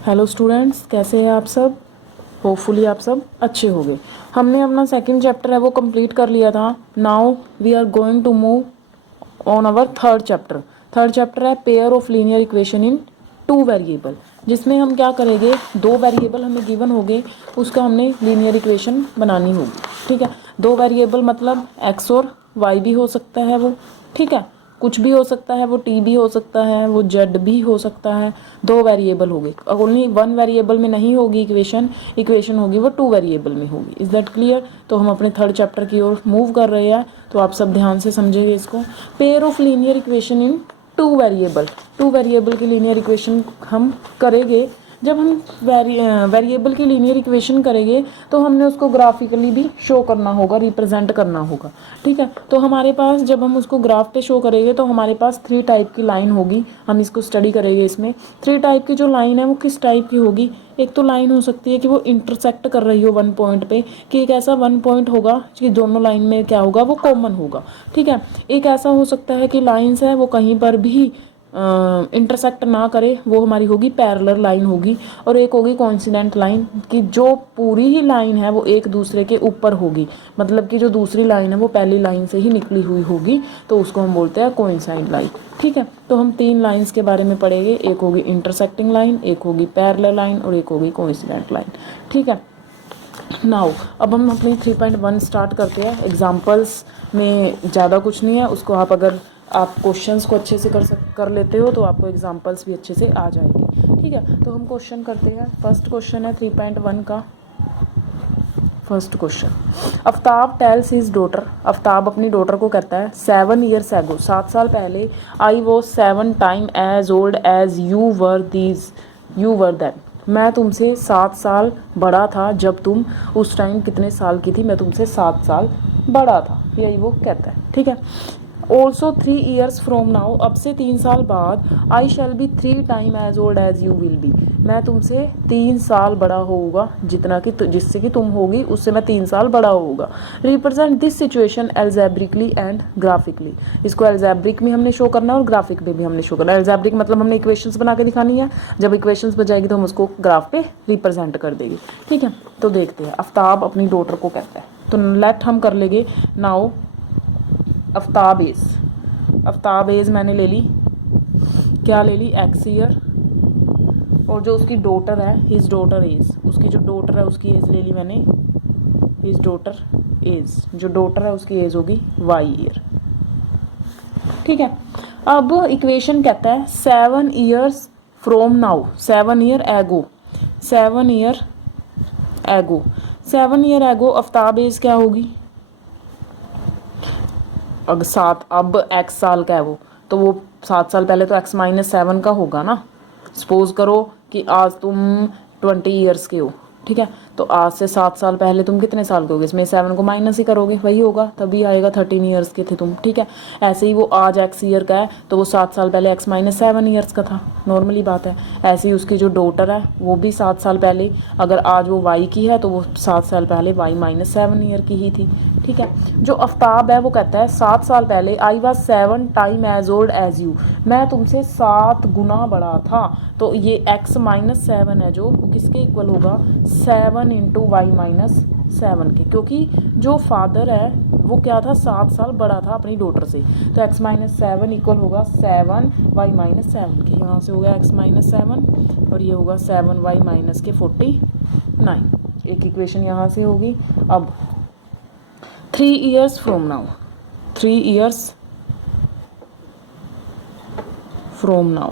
Hello students, कैसे हैं आप सब। होपफुली आप सब अच्छे होंगे। हमने अपना सेकंड चैप्टर है वो कंप्लीट कर लिया था। Now we are going to move on our third chapter. Third chapter है pair of linear equation in two variable, जिसमें हम क्या करेंगे, दो वेरिएबल हमें गिवन होंगे, उसका हमने लीनियर इक्वेशन बनानी होगी। ठीक है, दो वेरिएबल मतलब एक्स और वाई भी हो सकता है वो, ठीक है, कुछ भी हो सकता है वो, टी भी हो सकता है वो, जेड भी हो सकता है। दो वेरिएबल होगी, ओनली वन वेरिएबल में नहीं होगी इक्वेशन होगी वो टू वेरिएबल में होगी। Is that clear. तो हम अपने थर्ड चैप्टर की ओर मूव कर रहे हैं, तो आप सब ध्यान से समझिए इसको। Pair of linear equation in two variable की लीनियर इक्वेशन हम करेंगे। जब हम वेरिएबल की लीनियर इक्वेशन करेंगे तो हमने उसको ग्राफिकली भी शो करना होगा, रिप्रेजेंट करना होगा। ठीक है, तो हमारे पास जब हम उसको ग्राफ पे शो करेंगे तो हमारे पास थ्री टाइप की लाइन होगी। हम इसको स्टडी करेंगे। इसमें थ्री टाइप की जो लाइन है वो किस टाइप की होगी। एक तो लाइन हो सकती है कि वो इंटरसेक्ट कर रही हो वन पॉइंट पे, कि एक ऐसा वन पॉइंट होगा कि दोनों लाइन में क्या होगा, वो कॉमन होगा। ठीक है, एक ऐसा हो सकता है कि लाइन्स है वो कहीं पर भी इंटरसेक्ट ना करे, वो हमारी होगी पैरेलल लाइन होगी। और एक होगी कोइंसिडेंट लाइन, कि जो पूरी ही लाइन है वो एक दूसरे के ऊपर होगी, मतलब कि जो दूसरी लाइन है वो पहली लाइन से ही निकली हुई होगी, तो उसको हम बोलते हैं कोइंसाइड लाइन। ठीक है, तो हम तीन लाइंस के बारे में पढ़ेंगे। एक होगी इंटरसेक्टिंग लाइन, एक होगी पैरेलल लाइन और एक होगी कोइंसिडेंट लाइन। ठीक है, नाउ अब हम अपनी 3.1 स्टार्ट करते हैं। एग्जाम्पल्स में ज़्यादा कुछ नहीं है, उसको आप अगर आप क्वेश्चंस को अच्छे से कर लेते हो तो आपको एग्जाम्पल्स भी अच्छे से आ जाएंगे। ठीक है, तो हम क्वेश्चन करते हैं। फर्स्ट क्वेश्चन है 3.1 का। First question, Aftab tales his daughter, Aftab अपनी डॉटर को कहता है 7 ईयर्स एगो, 7 साल पहले, I was 7 time as old as you were then, मैं तुमसे 7 साल बड़ा था जब तुम उस टाइम कितने साल की थी, मैं तुमसे 7 साल बड़ा था, यही वो कहता है। ठीक है, ऑल्सो 3 ईयर्स फ्रॉम नाउ, अब से 3 साल बाद, I shall be 3 time as old as you will be, मैं तुमसे 3 साल बड़ा होऊगा, जितना कि जिससे कि तुम होगी उससे मैं 3 साल बड़ा होऊगा। Represent this situation algebraically and graphically, इसको एल्जेब्रिक में हमने शो करना है और ग्राफिक में भी हमने शो करना है। एल्जेब्रिक मतलब हमने इक्वेशंस बना के दिखानी है, जब इक्वेशंस बन तो हम उसको ग्राफ पे रिप्रेजेंट कर देंगे। ठीक है, तो देखते हैं। आफ्ताब अपनी डॉटर को कहता है, तो लेट हम कर लेंगे नाउ आफ्ताब एज मैंने ले ली, क्या ले ली, एक्स ईयर, और जो उसकी डॉटर है हिज डॉटर एज, उसकी जो डॉटर है उसकी एज ले ली मैंने, हिज डॉटर एज, जो डॉटर है उसकी एज होगी वाई ईयर। ठीक है, अब इक्वेशन कहता है 7 years from now, 7 year ago, 7 year ago, 7 year ago Aftab as क्या होगी, अगर 7, अब एक्स साल का है वो, तो वो 7 साल पहले तो x-7 का होगा ना। सपोज करो कि आज तुम 20 ईयर्स के हो। ठीक है, तो आज से 7 साल पहले तुम कितने साल के होगे, इसमें 7 को माइनस ही करोगे, वही होगा, तभी आएगा 13 ईयर्स के थे तुम। ठीक है, ऐसे ही वो आज x ईयर का है तो वो 7 साल पहले x-7 ईयर्स का था, नॉर्मली बात है। ऐसे ही उसकी जो डॉटर है वो भी 7 साल पहले, अगर आज वो y की है तो वो 7 साल पहले y-7 ईयर की ही थी। ठीक है, जो आफ्ताब है वो कहता है 7 साल पहले, I was 7 time as old as you, मैं तुमसे 7 गुना बड़ा था, तो ये x-7 है जो वो किसके इक्वल होगा, 7 इंटू y-7 के, क्योंकि जो फादर है वो क्या था, 7 साल बड़ा था अपनी डॉटर से, तो x-7 इक्वल होगा 7 y-7 के, यहाँ से हो गया x-7 और ये होगा 7 y- के 49, एक इक्वेशन यहाँ से होगी। अब 3 years from now, 3 years from now,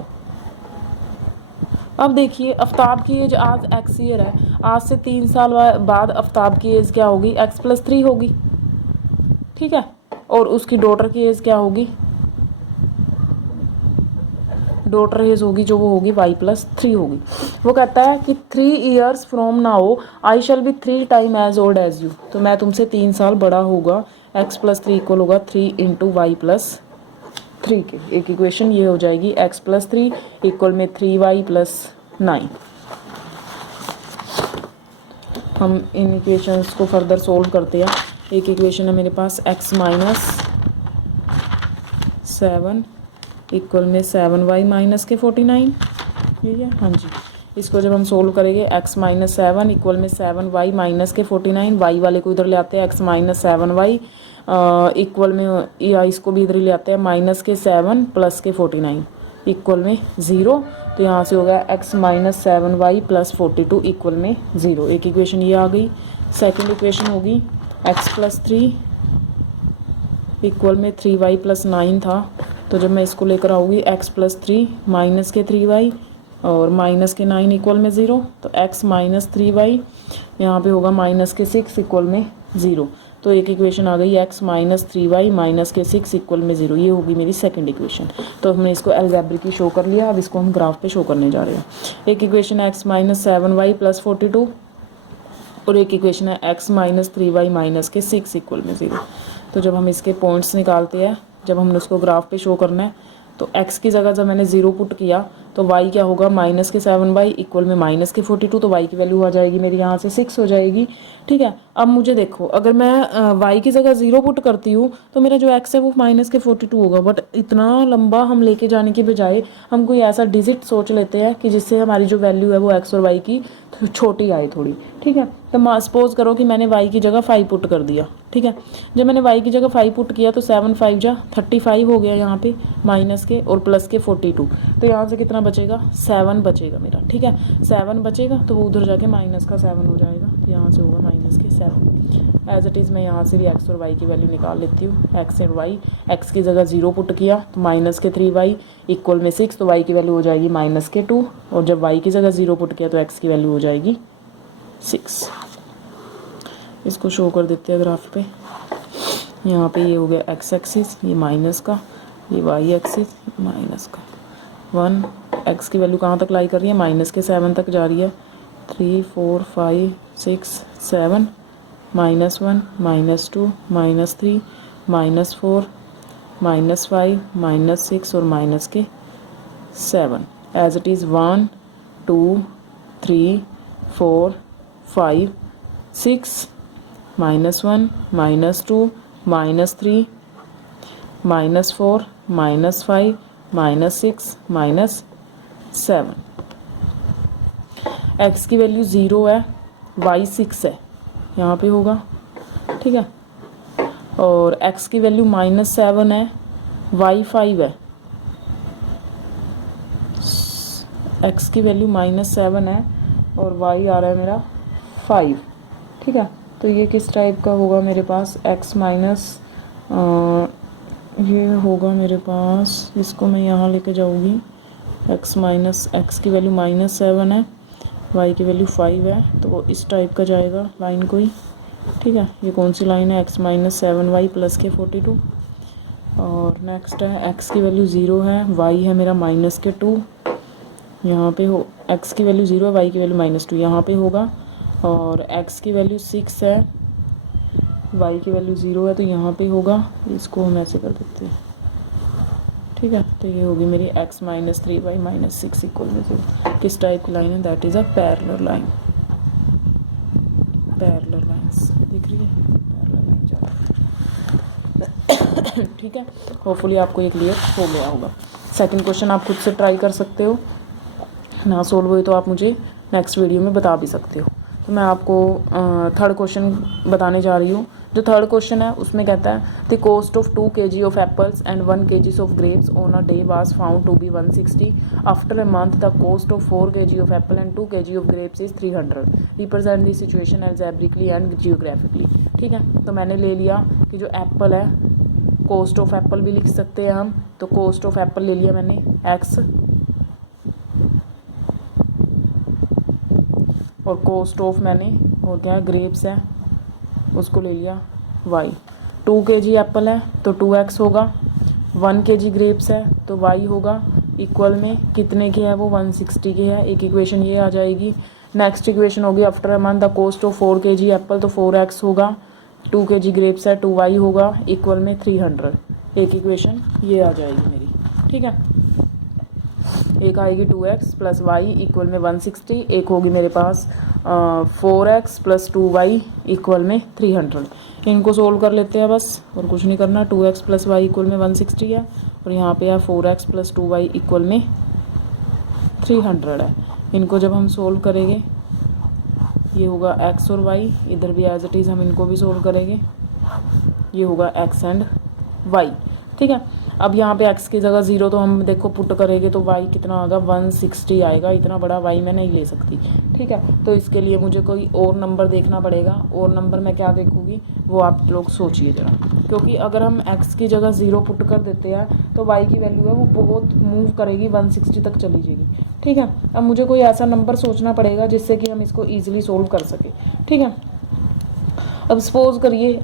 अब देखिए आफ्ताब की एज आज एक्स ईयर है, आज से 3 साल बाद आफ्ताब की एज क्या होगी, x+3 होगी। ठीक है, और उसकी डॉटर की एज क्या होगी, डॉटर एज होगी जो वो होगी y+3 होगी। वो कहता है कि 3 years from now I shall be 3 time as old as you, तो मैं तुमसे 3 साल बड़ा होगा, x+3 इक्वल होगा 3 इंटू y+3 के, एक इक्वेशन ये हो जाएगी, x+3 इक्वल में 3y+9। हम इन इक्वेशंस को फर्दर सोल्व करते हैं। एक इक्वेशन है मेरे पास x-7 इक्वल में 7y- के 49, ठीक है, हाँ जी। इसको जब हम सोल्व करेंगे x माइनस 7 इक्वल में 7y माइनस के 49, y वाले को इधर ले आते हैं x माइनस 7y इक्वल में, या इसको भी इधर ही ले आते हैं माइनस के 7 प्लस के 49 इक्वल में 0। तो यहाँ से हो गया x minus 7y plus 42 equal में 0। एक इक्वेशन ये आ गई। सेकेंड इक्वेशन होगी x प्लस 3 इक्वल में 3y प्लस 9 था, तो जब मैं इसको लेकर आऊँगी x प्लस 3 माइनस के 3y और माइनस के 9 इक्वल में 0, तो x माइनस 3y यहाँ पे होगा माइनस के 6 इक्वल में 0। तो एक इक्वेशन आ गई x माइनस 3y माइनस के 6 इक्वल में 0। ये होगी मेरी सेकंड इक्वेशन। तो हमने इसको अलजेब्रिकली शो कर लिया। अब इसको हम ग्राफ पे शो करने जा रहे हैं। एक equation x minus 7y plus 42 और एक इक्वेशन है x माइनस 3y माइनस के 6 इक्वल में 0। तो जब हम इसके पॉइंट्स निकालते हैं, जब हमने उसको ग्राफ पे शो करना है, तो x की जगह जब मैंने 0 पुट किया तो y क्या होगा माइनस के 7y इक्वल में माइनस के 42, तो y की वैल्यू आ जाएगी मेरी यहाँ से 6 हो जाएगी। ठीक है, अब मुझे देखो, अगर मैं y की जगह 0 पुट करती हूँ तो मेरा जो x है वो माइनस के 42 होगा। बट इतना लंबा हम लेके जाने के बजाय हम कोई ऐसा डिजिट सोच लेते हैं कि जिससे हमारी जो वैल्यू है वो x और y की छोटी आए थोड़ी। ठीक है, तो सपोज करो कि मैंने y की जगह 5 पुट कर दिया। ठीक है, जब मैंने y की जगह 5 पुट किया तो 7 5 जा 35 हो गया यहाँ पे माइनस के और प्लस के 42। तो यहाँ से कितना बचेगा, 7 बचेगा मेरा। ठीक है, 7 बचेगा तो वो उधर जाके माइनस का 7 हो जाएगा, तो यहाँ से होगा माइनस के 7। एज इट इज़ मैं यहाँ से भी x और y की वैल्यू निकाल लेती हूँ। x और y, x की जगह 0 पुट किया तो माइनस के 3y इक्वल में 6, तो y की वैल्यू हो जाएगी माइनस के 2, और जब y की जगह 0 पुट किया तो x की वैल्यू हो जाएगी 6। इसको शो कर देते हैं ग्राफ पे। यहाँ पे ये हो गया x एक्सिस, ये माइनस का, ये y एक्सिस माइनस का 1। x की वैल्यू कहाँ तक लाई कर रही है, माइनस के 7 तक जा रही है। 3 4 5 6 7 minus 1 minus 2 minus 3 minus 4 minus 5 minus 6 और माइनस के 7। As it is 1 2 3 4 5 6 minus 1 minus 2 minus 3 minus 4 minus 5 minus 6 minus 7। x की वैल्यू 0 है, y 6 है, यहाँ पे होगा। ठीक है, और x की वैल्यू माइनस 7 है, y 5 है। x की वैल्यू माइनस 7 है और y आ रहा है मेरा 5। ठीक है, तो ये किस टाइप का होगा मेरे पास, x माइनस ये होगा मेरे पास, इसको मैं यहाँ लेके जाऊँगी। x माइनस, x की वैल्यू माइनस 7 है, y की वैल्यू 5 है, तो वो इस टाइप का जाएगा लाइन कोई। ठीक है, ये कौन सी लाइन है, x माइनस 7y प्लस के 42। और नेक्स्ट है x की वैल्यू 0 है, y है मेरा माइनस के 2, यहाँ पे हो x की वैल्यू 0 है, y की वैल्यू माइनस 2 यहाँ पे होगा। और x की वैल्यू 6 है, y की वैल्यू 0 है, तो यहाँ पे होगा। इसको हम ऐसे कर देते हैं। ठीक है, तो ये होगी मेरी x minus 3y minus 6 equal में 0। किस टाइप की लाइन है, that is a parallel line. Parallel lines दिख रही है, पैरेलल लाइन जा रही है। ठीक है, होपफुली आपको ये क्लियर हो गया होगा। सेकंड क्वेश्चन आप खुद से ट्राई कर सकते हो, ना सोल्व हुई तो आप मुझे नेक्स्ट वीडियो में बता भी सकते हो। तो मैं आपको थर्ड क्वेश्चन बताने जा रही हूँ। जो थर्ड क्वेश्चन है उसमें कहता है the cost of 2 kg of apples and 1 kg of grapes on a day was found to be 160। After a month the cost of 4 kg of apple and 2 kg of grapes is 300। Represent the situation algebraically and geographically. ठीक है, तो मैंने ले लिया कि जो Apple है, cost of Apple भी लिख सकते हैं हम, तो कॉस्ट ऑफ एप्पल ले लिया मैंने x, और कॉस्ट ऑफ मैंने और क्या ग्रेप्स है उसको ले लिया y। 2 kg एप्पल है तो 2x होगा, 1 kg ग्रेप्स है तो y होगा इक्वल में कितने के है वो 160 के है। एक इक्वेशन ये आ जाएगी। नेक्स्ट इक्वेशन होगी after a month the cost of 4 kg Apple, तो 4x होगा, 2 kg ग्रेप्स है 2y होगा इक्वल में 300। एक इक्वेशन ये आ जाएगी मेरी। ठीक है, एक आएगी 2x प्लस वाई इक्वल में 160, एक होगी मेरे पास 4x प्लस 2y इक्वल में 300। इनको सोल्व कर लेते हैं बस, और कुछ नहीं करना। 2x प्लस वाई इक्वल में 160 है और यहाँ पे है 4x प्लस 2y इक्वल में 300 है। इनको जब हम सोल्व करेंगे ये होगा x और y, इधर भी एज इट इज़ हम इनको भी सोल्व करेंगे, ये होगा x एंड y। ठीक है, अब यहाँ पे x की जगह 0 तो हम देखो पुट करेंगे तो y कितना आएगा 160 आएगा, इतना बड़ा y मैं नहीं ले सकती। ठीक है, तो इसके लिए मुझे कोई और नंबर देखना पड़ेगा। और नंबर मैं क्या देखूँगी वो आप लोग सोचिए ज़रा, क्योंकि अगर हम x की जगह 0 पुट कर देते हैं तो y की वैल्यू है वो बहुत मूव करेगी, 160 तक चली जाएगी। ठीक है, अब मुझे कोई ऐसा नंबर सोचना पड़ेगा जिससे कि हम इसको ईजिली सोल्व कर सकें। ठीक है, अब सपोज करिए,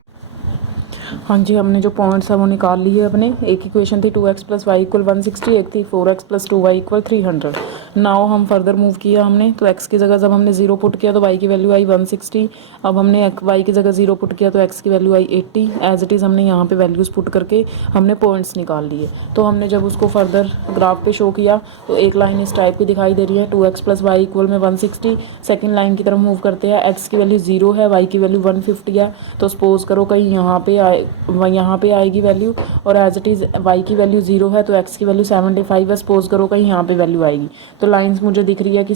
हाँ जी, हमने जो पॉइंट्स है वो निकाल लिए अपने। एक इक्वेशन थी 2x प्लस वाई इक्वल 160, एक थी 4x plus 2y equal 300। Now हम फर्दर मूव किया हमने, तो x की जगह जब हमने 0 पुट किया तो y की वैल्यू आई 160। अब हमने y की जगह 0 पुट किया तो x की वैल्यू आई 80। एज इट इज़ हमने यहाँ पे वैल्यूज़ पुट करके हमने पॉइंट्स निकाल लिए। तो हमने जब उसको फर्दर ग्राफ पे शो किया तो एक लाइन इस टाइप की दिखाई दे रही है, 2x प्लस वाई इक्वल में 160। सेकेंड लाइन की तरफ मूव करते हैं, x की वैल्यू 0 है, y की वैल्यू 150 है। तो सपोज करो कहीं यहाँ पे आएगी वैल्यू, और एज इट इज़ y की वैल्यू 0 है तो x की वैल्यू 75 है। सपोज करो कहीं यहाँ पे वैल्यू आएगी, तो लाइंस मुझे दिख रही है कि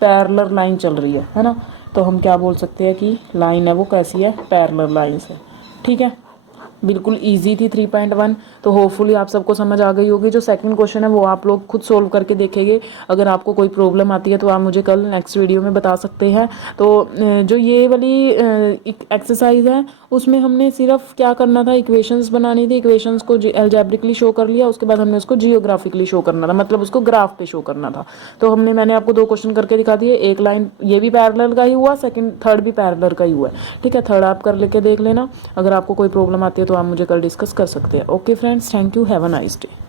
पैरेलल लाइन चल रही है ना। तो हम क्या बोल सकते हैं कि लाइन है वो कैसी है, पैरेलल लाइंस है। ठीक है, बिल्कुल इजी थी 3.1। तो होपफुली आप सबको समझ आ गई होगी। जो सेकंड क्वेश्चन है वो आप लोग खुद सोल्व करके देखेंगे। अगर आपको कोई प्रॉब्लम आती है तो आप मुझे कल नेक्स्ट वीडियो में बता सकते हैं। तो जो ये वाली एक्सरसाइज है उसमें हमने सिर्फ क्या करना था, इक्वेशंस बनानी थी। इक्वेशंस को एल्जेब्रिकली शो कर लिया, उसके बाद हमने उसको जियोग्राफिकली शो करना था, मतलब उसको ग्राफ पे शो करना था। तो मैंने आपको 2 क्वेश्चन करके दिखा दिए। एक लाइन ये भी पैरेलल का ही हुआ, थर्ड भी पैरेलल का ही हुआ है। ठीक है, थर्ड आप कर लेके देख लेना। अगर आपको कोई प्रॉब्लम आती है तो आप मुझे कल डिस्कस कर सकते हैं। Okay friends, thank you, have a nice day.